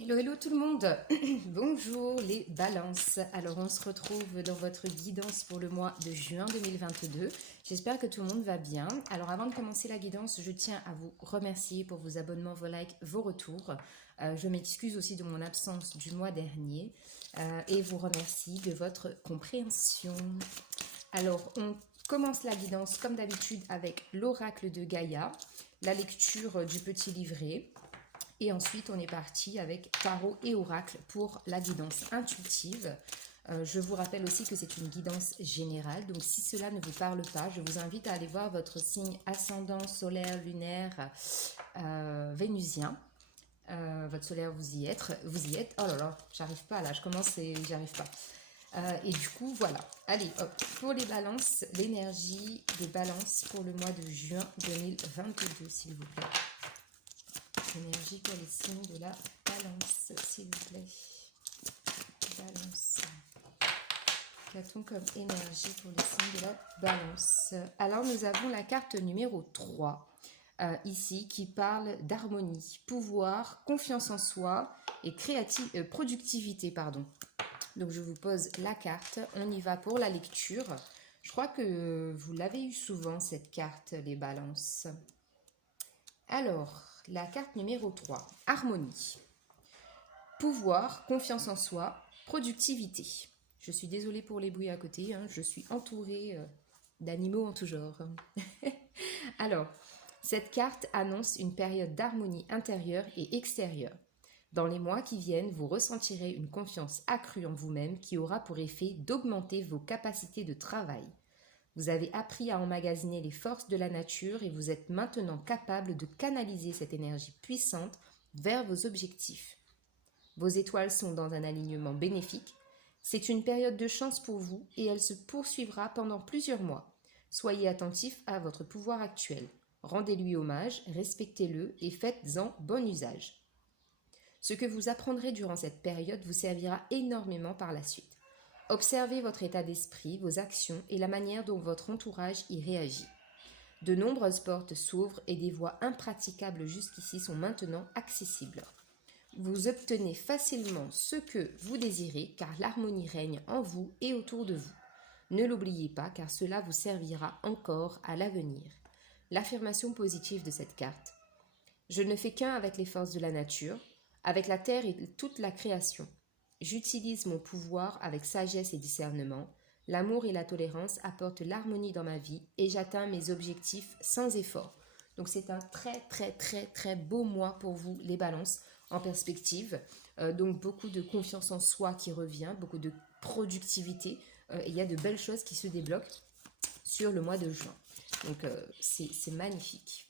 Hello, hello tout le monde. Bonjour les balances. Alors on se retrouve dans votre guidance pour le mois de juin 2022. J'espère que tout le monde va bien. Alors avant de commencer la guidance, je tiens à vous remercier pour vos abonnements, vos likes, vos retours. Je m'excuse aussi de mon absence du mois dernier et vous remercie de votre compréhension. Alors on commence la guidance comme d'habitude avec l'oracle de Gaïa, la lecture du petit livret. Et ensuite, on est parti avec tarot et oracle pour la guidance intuitive. Je vous rappelle aussi que c'est une guidance générale. Donc, si cela ne vous parle pas, je vous invite à aller voir votre signe ascendant, solaire, lunaire, vénusien. Votre solaire, vous y êtes. Vous y êtes. Oh là là, j'arrive pas là. Je commence et j'arrive pas. Et du coup, voilà. Allez, hop. Pour les balances, l'énergie des balances pour le mois de juin 2022, s'il vous plaît. Énergie pour les signes de la balance, s'il vous plaît. Balance. Qu'a-t-on comme énergie pour les signes de la balance? Alors, nous avons la carte numéro 3, ici, qui parle d'harmonie, pouvoir, confiance en soi et productivité, pardon. Donc, je vous pose la carte. On y va pour la lecture. Je crois que vous l'avez eu souvent, cette carte, les balances. Alors, la carte numéro 3, harmonie. Pouvoir, confiance en soi, productivité. Je suis désolée pour les bruits à côté, hein, je suis entourée d'animaux en tout genre. Alors, cette carte annonce une période d'harmonie intérieure et extérieure. Dans les mois qui viennent, vous ressentirez une confiance accrue en vous-même qui aura pour effet d'augmenter vos capacités de travail. Vous avez appris à emmagasiner les forces de la nature et vous êtes maintenant capable de canaliser cette énergie puissante vers vos objectifs. Vos étoiles sont dans un alignement bénéfique. C'est une période de chance pour vous et elle se poursuivra pendant plusieurs mois. Soyez attentif à votre pouvoir actuel. Rendez-lui hommage, respectez-le et faites-en bon usage. Ce que vous apprendrez durant cette période vous servira énormément par la suite. Observez votre état d'esprit, vos actions et la manière dont votre entourage y réagit. De nombreuses portes s'ouvrent et des voies impraticables jusqu'ici sont maintenant accessibles. Vous obtenez facilement ce que vous désirez car l'harmonie règne en vous et autour de vous. Ne l'oubliez pas car cela vous servira encore à l'avenir. L'affirmation positive de cette carte. Je ne fais qu'un avec les forces de la nature, avec la terre et toute la création. J'utilise mon pouvoir avec sagesse et discernement. L'amour et la tolérance apportent l'harmonie dans ma vie et j'atteins mes objectifs sans effort. Donc c'est un très beau mois pour vous les balances en perspective. Donc beaucoup de confiance en soi qui revient, beaucoup de productivité. Il y a de belles choses qui se débloquent sur le mois de juin. Donc c'est magnifique.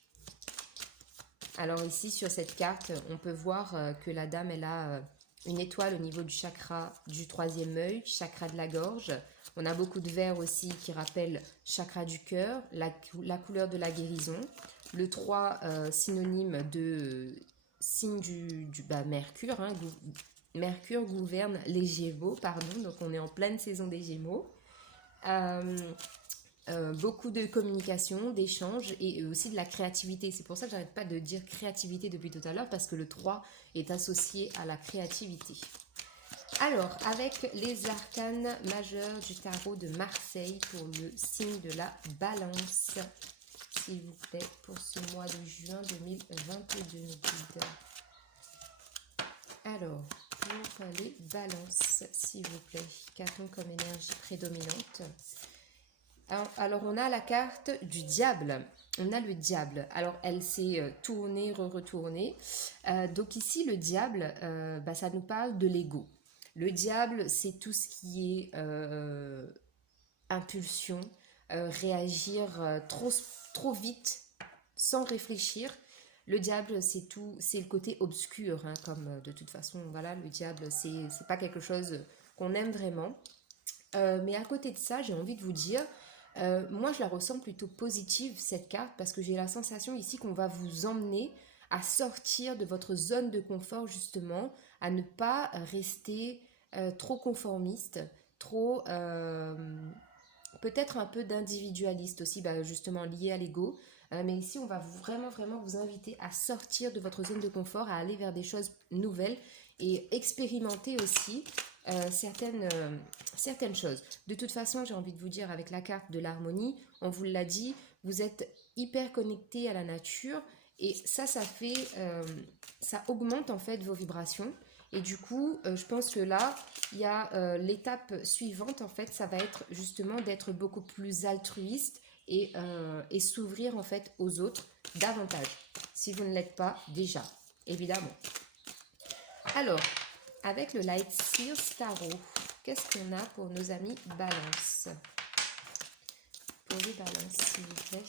Alors ici sur cette carte, on peut voir que la dame elle a une étoile au niveau du chakra du troisième œil, chakra de la gorge. On a beaucoup de vert aussi qui rappelle chakra du cœur, la couleur de la guérison. Le 3 synonyme de signe du Mercure. Hein, Mercure gouverne les Gémeaux, pardon, donc on est en pleine saison des Gémeaux. Beaucoup de communication, d'échanges et aussi de la créativité. C'est pour ça que j'arrête pas de dire créativité depuis tout à l'heure parce que le 3 est associé à la créativité. Alors, avec les arcanes majeurs du tarot de Marseille pour le signe de la balance, s'il vous plaît, pour ce mois de juin 2022. Alors, pour les balances, s'il vous plaît, qu'a-t-on comme énergie prédominante? Alors, on a la carte du diable. On a le diable. Alors, elle s'est tournée, retournée. Donc ici, le diable, ça nous parle de l'ego. Le diable, c'est tout ce qui est impulsion, réagir trop vite, sans réfléchir. Le diable, c'est tout, c'est le côté obscur, hein, comme de toute façon, voilà, le diable, c'est pas quelque chose qu'on aime vraiment. Mais à côté de ça, j'ai envie de vous dire, moi je la ressens plutôt positive cette carte parce que j'ai la sensation ici qu'on va vous emmener à sortir de votre zone de confort justement, à ne pas rester trop conformiste, trop peut-être un peu d'individualiste aussi, justement lié à l'ego. Mais ici, on va vraiment, vraiment vous inviter à sortir de votre zone de confort, à aller vers des choses nouvelles et expérimenter aussi certaines choses. De toute façon, j'ai envie de vous dire, avec la carte de l'harmonie, on vous l'a dit, vous êtes hyper connecté à la nature et ça augmente en fait vos vibrations. Et du coup, je pense que là, il y a l'étape suivante, en fait, ça va être justement d'être beaucoup plus altruiste et s'ouvrir en fait aux autres davantage, si vous ne l'êtes pas déjà, évidemment. Alors, avec le Light Seals Tarot, qu'est-ce qu'on a pour nos amis Balance? Pour les Balances, s'il vous plaît,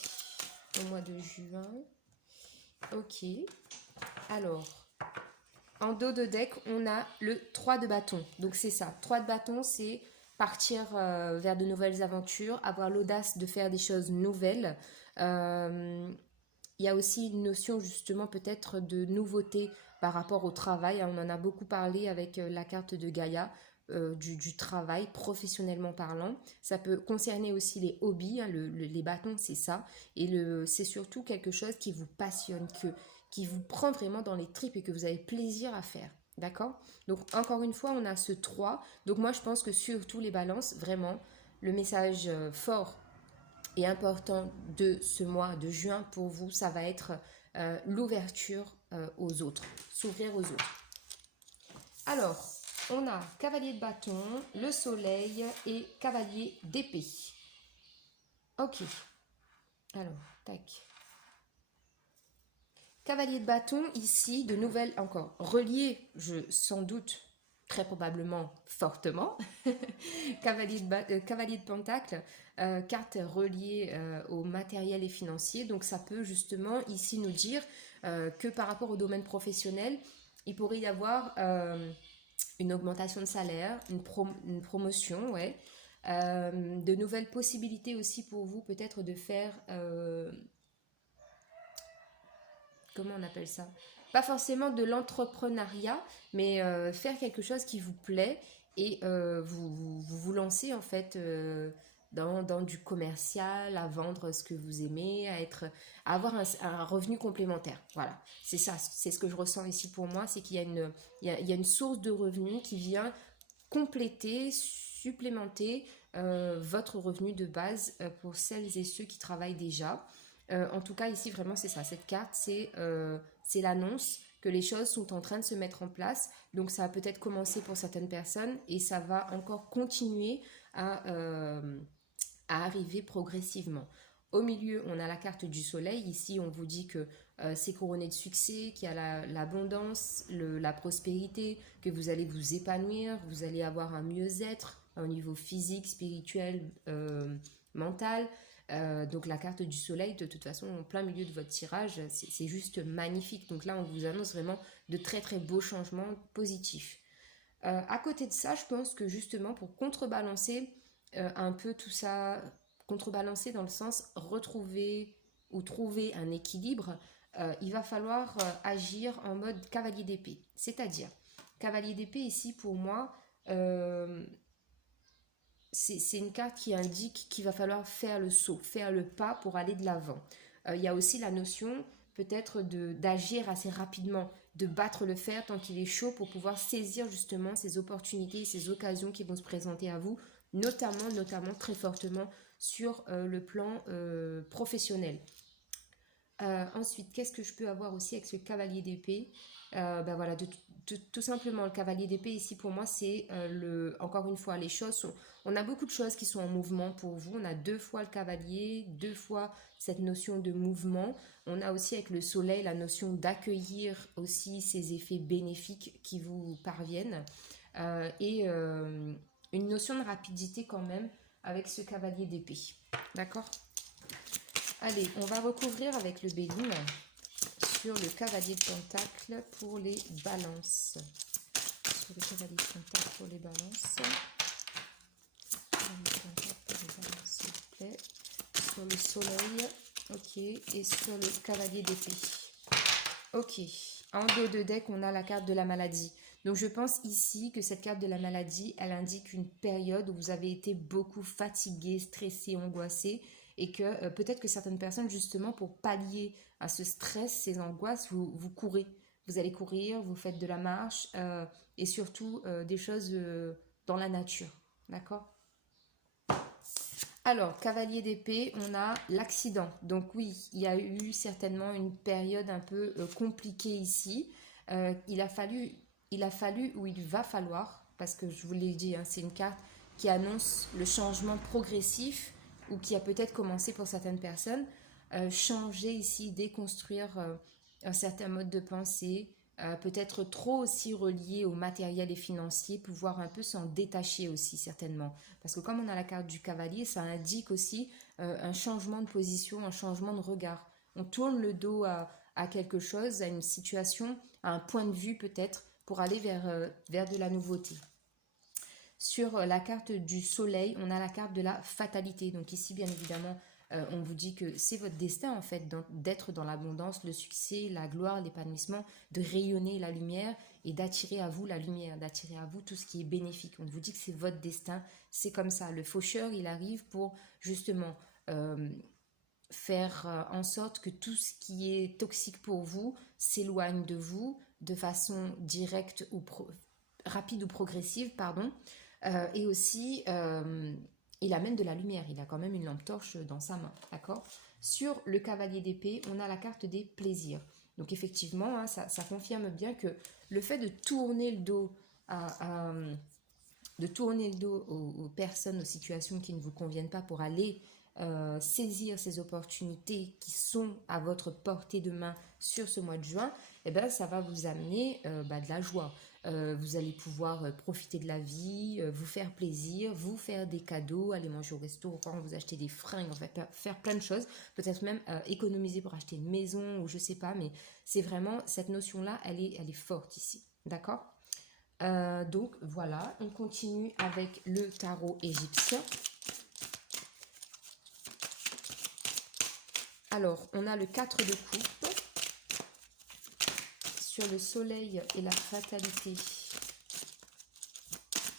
au mois de juin. Ok. Alors, en dos de deck, on a le 3 de bâton. Donc c'est ça, 3 de bâton, c'est partir vers de nouvelles aventures, avoir l'audace de faire des choses nouvelles. Il y a aussi une notion justement peut-être de nouveauté par rapport au travail. On en a beaucoup parlé avec la carte de Gaïa, du travail professionnellement parlant. Ça peut concerner aussi les hobbies, hein, les bâtons c'est ça. Et c'est surtout quelque chose qui vous passionne, qui vous prend vraiment dans les tripes et que vous avez plaisir à faire. D'accord? Donc encore une fois, on a ce 3. Donc moi je pense que surtout les balances, vraiment, le message fort et important de ce mois de juin pour vous, ça va être l'ouverture aux autres, s'ouvrir aux autres. Alors, on a cavalier de bâton, le soleil et cavalier d'épée. Ok. Alors, tac. Cavalier de bâton, ici, de nouvelles encore reliées, sans doute, très probablement, fortement. Cavalier de pentacle, carte reliée au matériel et financier. Donc ça peut justement ici nous dire que par rapport au domaine professionnel, il pourrait y avoir une augmentation de salaire, une promotion, ouais. De nouvelles possibilités aussi pour vous peut-être de faire... comment on appelle ça? Pas forcément de l'entrepreneuriat, mais faire quelque chose qui vous plaît et vous lancez en fait dans du commercial, à vendre ce que vous aimez, à avoir un revenu complémentaire. Voilà, c'est ça, c'est ce que je ressens ici pour moi, c'est qu'il y a il y a une source de revenus qui vient compléter, supplémenter votre revenu de base pour celles et ceux qui travaillent déjà. En tout cas, ici, vraiment, c'est ça. Cette carte, c'est l'annonce que les choses sont en train de se mettre en place. Donc, ça a peut-être commencé pour certaines personnes et ça va encore continuer à arriver progressivement. Au milieu, on a la carte du soleil. Ici, on vous dit que c'est couronné de succès, qu'il y a l'abondance, la prospérité, que vous allez vous épanouir, vous allez avoir un mieux-être au niveau physique, spirituel, mental. Donc la carte du soleil, de toute façon, en plein milieu de votre tirage, c'est juste magnifique. Donc là, on vous annonce vraiment de très très beaux changements positifs. À côté de ça, je pense que justement pour contrebalancer un peu tout ça, contrebalancer dans le sens retrouver ou trouver un équilibre, il va falloir agir en mode cavalier d'épée. C'est-à-dire, cavalier d'épée ici pour moi, c'est une carte qui indique qu'il va falloir faire le saut, faire le pas pour aller de l'avant. Il y a aussi la notion peut-être d'agir assez rapidement, de battre le fer tant qu'il est chaud pour pouvoir saisir justement ces opportunités, ces occasions qui vont se présenter à vous, notamment très fortement sur le plan professionnel. Ensuite, qu'est-ce que je peux avoir aussi avec ce cavalier d'épée? Ben voilà, tout simplement, le cavalier d'épée ici pour moi, c'est encore une fois, les choses sont... On a beaucoup de choses qui sont en mouvement pour vous. On a 2 fois le cavalier, 2 fois cette notion de mouvement. On a aussi avec le soleil la notion d'accueillir aussi ces effets bénéfiques qui vous parviennent. Et une notion de rapidité quand même avec ce cavalier d'épée. D'accord? Allez, on va recouvrir avec le Béline sur le cavalier de pentacle pour les balances. Sur le cavalier de pentacle pour les balances. S'il vous plaît. Sur le soleil. Ok. Et sur le cavalier d'épée. Ok. En dos de deck, on a la carte de la maladie. Donc je pense ici que cette carte de la maladie, elle indique une période où vous avez été beaucoup fatigué, stressé, angoissé. et que peut-être que certaines personnes, justement, pour pallier à ce stress, ces angoisses, vous courez. Vous allez courir, vous faites de la marche et surtout des choses dans la nature. D'accord? Alors, cavalier d'épée, on a l'accident. Donc oui, il y a eu certainement une période un peu compliquée ici. Il a fallu, ou il va falloir, parce que je vous l'ai dit, hein, c'est une carte qui annonce le changement progressif ou qui a peut-être commencé pour certaines personnes. Changer ici, déconstruire un certain mode de pensée, peut-être trop aussi relié au matériel et financier, pouvoir un peu s'en détacher aussi certainement. Parce que comme on a la carte du cavalier, ça indique aussi un changement de position, un changement de regard. On tourne le dos à quelque chose, à une situation, à un point de vue peut-être, pour aller vers de la nouveauté. Sur la carte du soleil, on a la carte de la fatalité. Donc ici, bien évidemment, on vous dit que c'est votre destin, en fait, d'être dans l'abondance, le succès, la gloire, l'épanouissement, de rayonner la lumière et d'attirer à vous la lumière, d'attirer à vous tout ce qui est bénéfique. On vous dit que c'est votre destin, c'est comme ça. Le faucheur, il arrive pour justement faire en sorte que tout ce qui est toxique pour vous s'éloigne de vous de façon directe ou rapide ou progressive, pardon. Et aussi, il amène de la lumière. Il a quand même une lampe torche dans sa main, d'accord? Sur le cavalier d'épée, on a la carte des plaisirs. Donc effectivement, hein, ça confirme bien que le fait de tourner le dos aux personnes, aux situations qui ne vous conviennent pas pour aller saisir ces opportunités qui sont à votre portée de main sur ce mois de juin, eh ben, ça va vous amener de la joie. Vous allez pouvoir profiter de la vie, vous faire plaisir, vous faire des cadeaux, aller manger au restaurant, vous acheter des fringues, faire plein de choses, peut-être même économiser pour acheter une maison ou je sais pas, mais c'est vraiment cette notion-là, elle est forte ici, d'accord? Donc voilà, on continue avec le tarot égyptien. Alors, on a le 4 de coupe sur le soleil et la fatalité.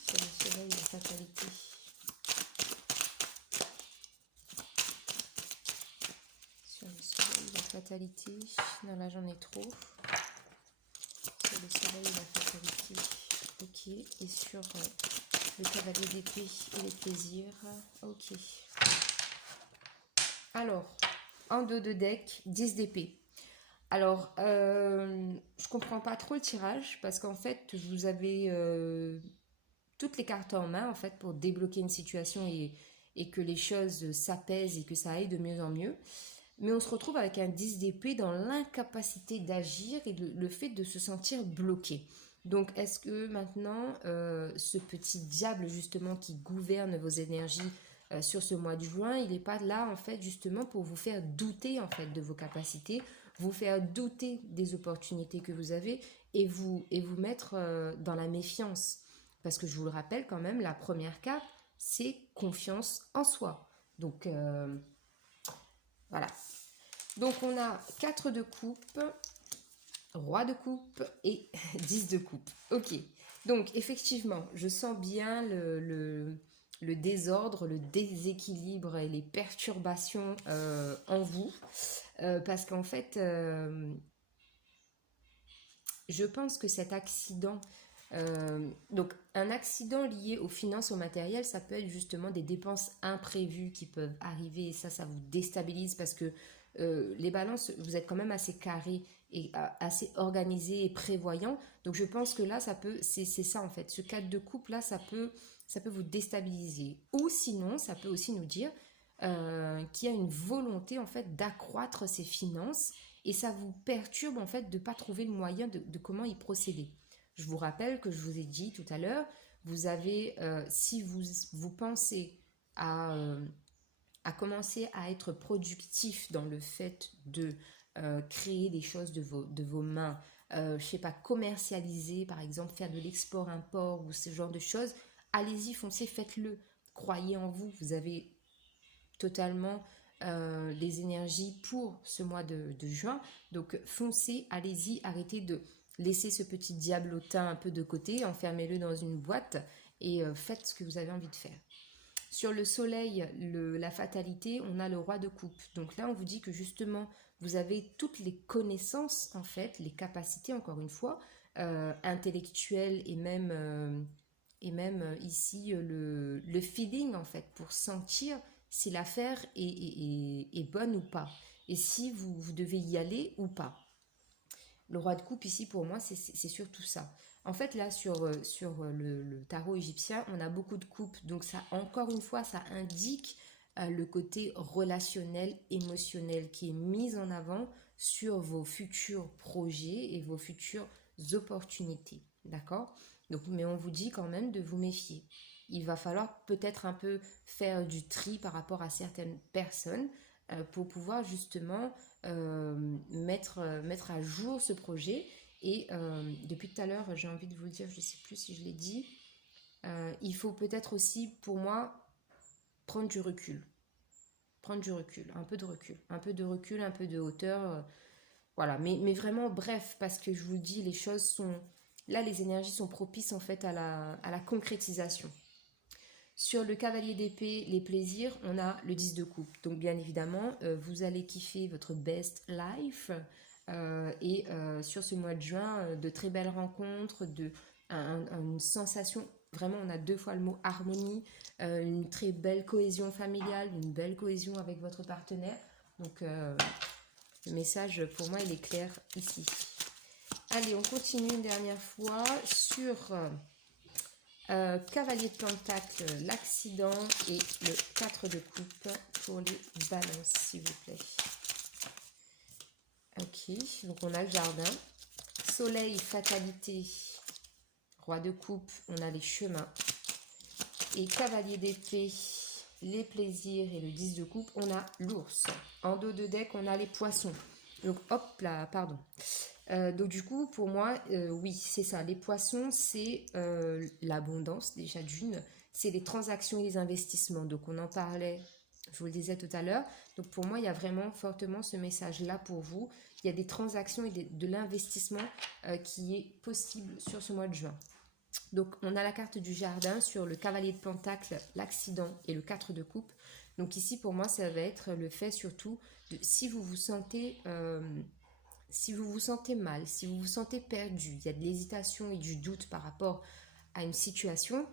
Sur le soleil et la fatalité. Sur le soleil et la fatalité. Non, là j'en ai trop. Sur le soleil et la fatalité. Ok. Et sur le cavalier d'épée et les plaisirs. Ok. Alors, un 2 de deck, 10 d'épée. Alors, je comprends pas trop le tirage parce qu'en fait, vous avez toutes les cartes en main en fait pour débloquer une situation et que les choses s'apaisent et que ça aille de mieux en mieux. Mais on se retrouve avec un 10 d'épée dans l'incapacité d'agir et le fait de se sentir bloqué. Donc, est-ce que maintenant, ce petit diable justement qui gouverne vos énergies sur ce mois de juin, il n'est pas là en fait justement pour vous faire douter en fait de vos capacités, vous faire douter des opportunités que vous avez et vous mettre dans la méfiance. Parce que je vous le rappelle quand même, la première carte, c'est confiance en soi. Donc, voilà. Donc, on a 4 de coupe, roi de coupe et 10 de coupe. Ok. Donc, effectivement, je sens bien le désordre, le déséquilibre et les perturbations en vous. Parce qu'en fait, je pense que cet accident, donc un accident lié aux finances, au matériel, ça peut être justement des dépenses imprévues qui peuvent arriver et ça vous déstabilise parce que les balances, vous êtes quand même assez carré et assez organisé et prévoyant. Donc je pense que là, c'est ça en fait. Ce cadre de couple là, ça peut vous déstabiliser. Ou sinon, ça peut aussi nous dire qu'il y a une volonté en fait d'accroître ses finances et ça vous perturbe en fait de ne pas trouver le moyen de comment y procéder. Je vous rappelle que je vous ai dit tout à l'heure, vous avez, si vous pensez à commencer à être productif dans le fait de créer des choses de vos mains, je sais pas, commercialiser par exemple, faire de l'export-import ou ce genre de choses, allez-y, foncez, faites-le. Croyez en vous, vous avez totalement les énergies pour ce mois de juin. Donc foncez, allez-y, arrêtez de laisser ce petit diablotin un peu de côté, enfermez-le dans une boîte et faites ce que vous avez envie de faire. Sur le soleil, la fatalité, on a le roi de coupe. Donc là, on vous dit que justement, vous avez toutes les connaissances, en fait, les capacités, encore une fois, intellectuelles et même ici, le feeling, en fait, pour sentir si l'affaire est bonne ou pas. Et si vous devez y aller ou pas. Le roi de coupe ici, pour moi, c'est surtout ça. En fait, là, sur le tarot égyptien, on a beaucoup de coupes. Donc, ça, encore une fois, ça indique le côté relationnel, émotionnel qui est mis en avant sur vos futurs projets et vos futures opportunités. D'accord? Donc, mais on vous dit quand même de vous méfier. Il va falloir peut-être un peu faire du tri par rapport à certaines personnes pour pouvoir justement mettre à jour ce projet. Et depuis tout à l'heure, j'ai envie de vous le dire, je ne sais plus si je l'ai dit, il faut peut-être aussi, pour moi, prendre du recul. Prendre du recul, un peu de recul. Un peu de recul, un peu de hauteur. Voilà, mais vraiment, bref, parce que je vous dis, les choses sont... Là, les énergies sont propices, en fait, à la concrétisation. Sur le cavalier d'épée, les plaisirs, on a le 10 de coupe. Donc bien évidemment, vous allez kiffer votre best life. Et sur ce mois de juin, de très belles rencontres, une sensation, vraiment on a 2 fois le mot harmonie, une très belle cohésion familiale, une belle cohésion avec votre partenaire. Donc le message pour moi il est clair ici. Allez, on continue une dernière fois sur... cavalier de pentacle, l'accident et le 4 de coupe pour les balances, s'il vous plaît. Ok, donc on a le jardin. Soleil, fatalité, roi de coupe, on a les chemins. Et cavalier d'épée, les plaisirs et le 10 de coupe, on a l'ours. En dos de deck, on a les poissons. Donc hop là, pardon. Donc du coup, pour moi, oui, c'est ça. Les poissons, c'est l'abondance déjà d'une. C'est les transactions et les investissements. Donc on en parlait, je vous le disais tout à l'heure. Donc pour moi, il y a vraiment fortement ce message-là pour vous. Il y a des transactions et de l'investissement qui est possible sur ce mois de juin. Donc on a la carte du jardin sur le cavalier de pentacle, l'accident et le 4 de coupe. Donc ici, pour moi, ça va être le fait surtout de si vous vous sentez... si vous vous sentez mal, si vous vous sentez perdu, il y a de l'hésitation et du doute par rapport à une situation,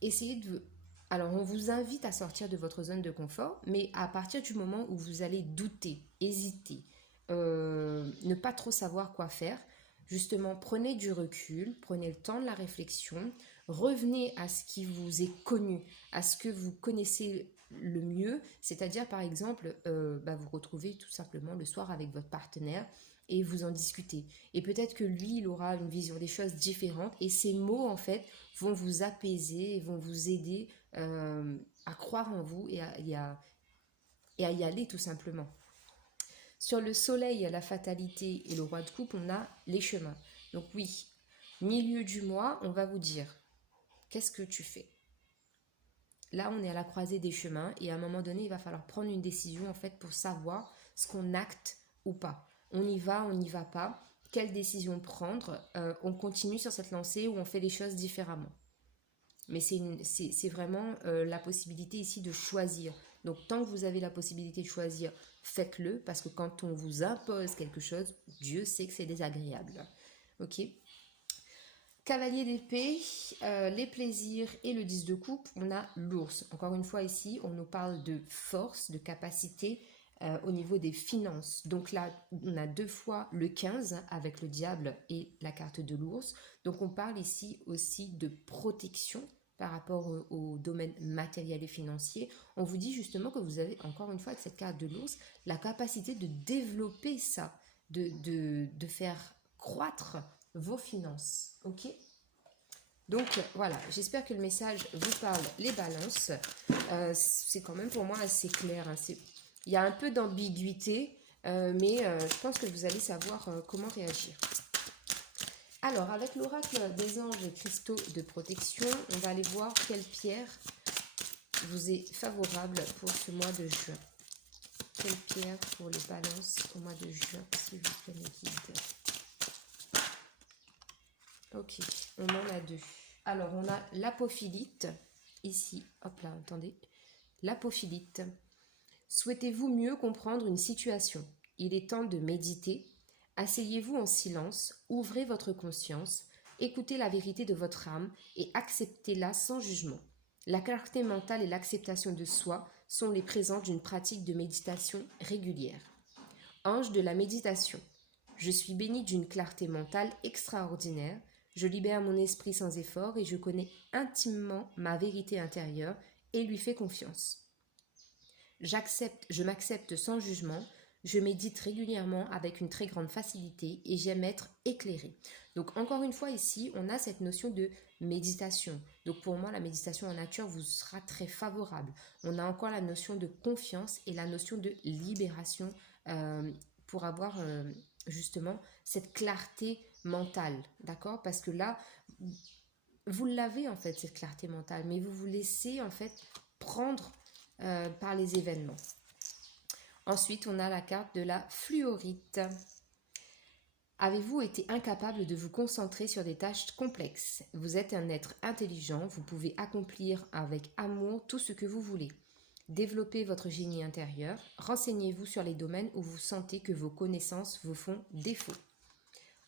essayez de... Alors, on vous invite à sortir de votre zone de confort, mais à partir du moment où vous allez douter, hésiter, ne pas trop savoir quoi faire, justement, prenez du recul, prenez le temps de la réflexion, revenez à ce qui vous est connu, à ce que vous connaissez le mieux, c'est-à-dire par exemple, vous retrouvez tout simplement le soir avec votre partenaire et vous en discutez. Et peut-être que lui, il aura une vision des choses différente et ces mots, en fait, vont vous apaiser, vont vous aider à croire en vous et à y aller tout simplement. Sur le soleil, la fatalité et le roi de coupe, on a les chemins. Donc oui, milieu du mois, on va vous dire, qu'est-ce que tu fais ? Là, on est à la croisée des chemins et à un moment donné, il va falloir prendre une décision en fait pour savoir ce qu'on acte ou pas. On y va, on n'y va pas. Quelle décision prendre ? On continue sur cette lancée ou on fait les choses différemment. Mais c'est vraiment la possibilité ici de choisir. Donc, tant que vous avez la possibilité de choisir, faites-le parce que quand on vous impose quelque chose, Dieu sait que c'est désagréable. Ok ? Cavalier d'épée, les plaisirs et le 10 de coupe, on a l'ours. Encore une fois ici, on nous parle de force, de capacité au niveau des finances. Donc là, on a 2 fois le 15 avec le diable et la carte de l'ours. Donc on parle ici aussi de protection par rapport au domaine matériel et financier. On vous dit justement que vous avez, encore une fois, avec cette carte de l'ours, la capacité de développer ça, de faire croître vos finances, ok ? Donc voilà, j'espère que le message vous parle, les balances. C'est quand même pour moi assez clair. Hein. Il y a un peu d'ambiguïté, mais je pense que vous allez savoir comment réagir. Alors, avec l'oracle des anges et cristaux de protection, on va aller voir quelle pierre vous est favorable pour ce mois de juin. Quelle pierre pour les balances au mois de juin, s'il vous plaît, mes guides. Ok, on en a 2. Alors, on a l'apophilite ici, hop là, attendez, l'apophyllite. Souhaitez-vous mieux comprendre une situation? Il est temps de méditer. Asseyez-vous en silence, ouvrez votre conscience, écoutez la vérité de votre âme et acceptez-la sans jugement. La clarté mentale et l'acceptation de soi sont les présents d'une pratique de méditation régulière. Ange de la méditation. Je suis béni d'une clarté mentale extraordinaire. Je libère mon esprit sans effort et je connais intimement ma vérité intérieure et lui fais confiance. Je m'accepte sans jugement, je médite régulièrement avec une très grande facilité et j'aime être éclairé. Donc encore une fois ici, on a cette notion de méditation. Donc pour moi, la méditation en nature vous sera très favorable. On a encore la notion de confiance et la notion de libération pour avoir justement cette clarté mentale, d'accord? Parce que là, vous l'avez en fait, cette clarté mentale, mais vous vous laissez en fait prendre par les événements. Ensuite, on a la carte de la fluorite. Avez-vous été incapable de vous concentrer sur des tâches complexes? Vous êtes un être intelligent, vous pouvez accomplir avec amour tout ce que vous voulez. Développez votre génie intérieur, renseignez-vous sur les domaines où vous sentez que vos connaissances vous font défaut.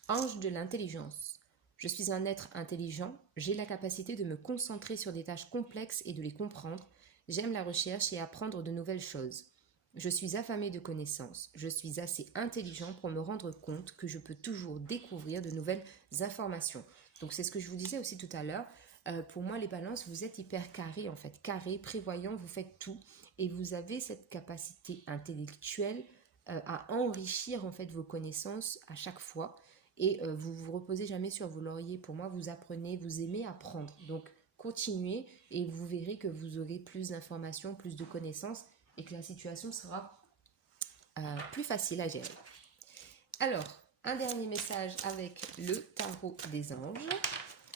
Ange de l'intelligence. Je suis un être intelligent, j'ai la capacité de me concentrer sur des tâches complexes et de les comprendre. J'aime la recherche et apprendre de nouvelles choses. Je suis affamé de connaissances. Je suis assez intelligent pour me rendre compte que je peux toujours découvrir de nouvelles informations. Donc c'est ce que je vous disais aussi tout à l'heure. Pour moi, les balances, vous êtes hyper carré en fait. Carré, prévoyant, vous faites tout. Et vous avez cette capacité intellectuelle à enrichir en fait vos connaissances à chaque fois. Et vous vous reposez jamais sur vos lauriers. Pour moi, vous apprenez, vous aimez apprendre. Donc continuez et vous verrez que vous aurez plus d'informations, plus de connaissances et que la situation sera plus facile à gérer. Alors, un dernier message avec le tarot des anges.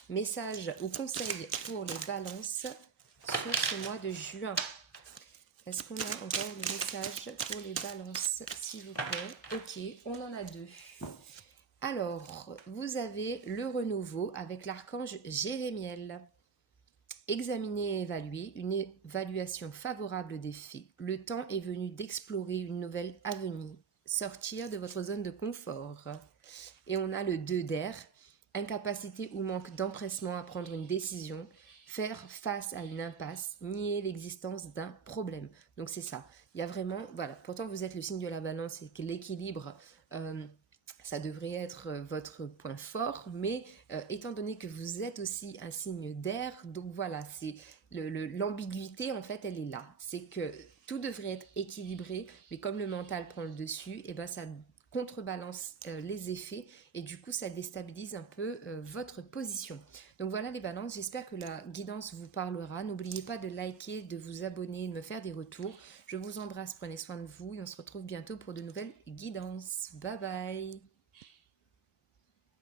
Message ou conseil pour les balances sur ce mois de juin. Est-ce qu'on a encore des messages pour les balances, s'il vous plaît? Ok, on en a 2. Alors, vous avez le renouveau avec l'archange Jérémiel. Examiner et évaluer, une évaluation favorable des faits. Le temps est venu d'explorer une nouvelle avenue, sortir de votre zone de confort. Et on a le 2 d'air, incapacité ou manque d'empressement à prendre une décision, faire face à une impasse, nier l'existence d'un problème. Donc c'est ça, il y a vraiment, voilà, pourtant vous êtes le signe de la balance et que l'équilibre, ça devrait être votre point fort, mais étant donné que vous êtes aussi un signe d'air, donc voilà, c'est l'ambiguïté en fait, elle est là. C'est que tout devrait être équilibré, mais comme le mental prend le dessus, et ben ça contrebalance les effets et du coup ça déstabilise un peu votre position. Donc voilà les balances, j'espère que la guidance vous parlera. N'oubliez pas de liker, de vous abonner, de me faire des retours. Je vous embrasse, prenez soin de vous et on se retrouve bientôt pour de nouvelles guidances. Bye bye.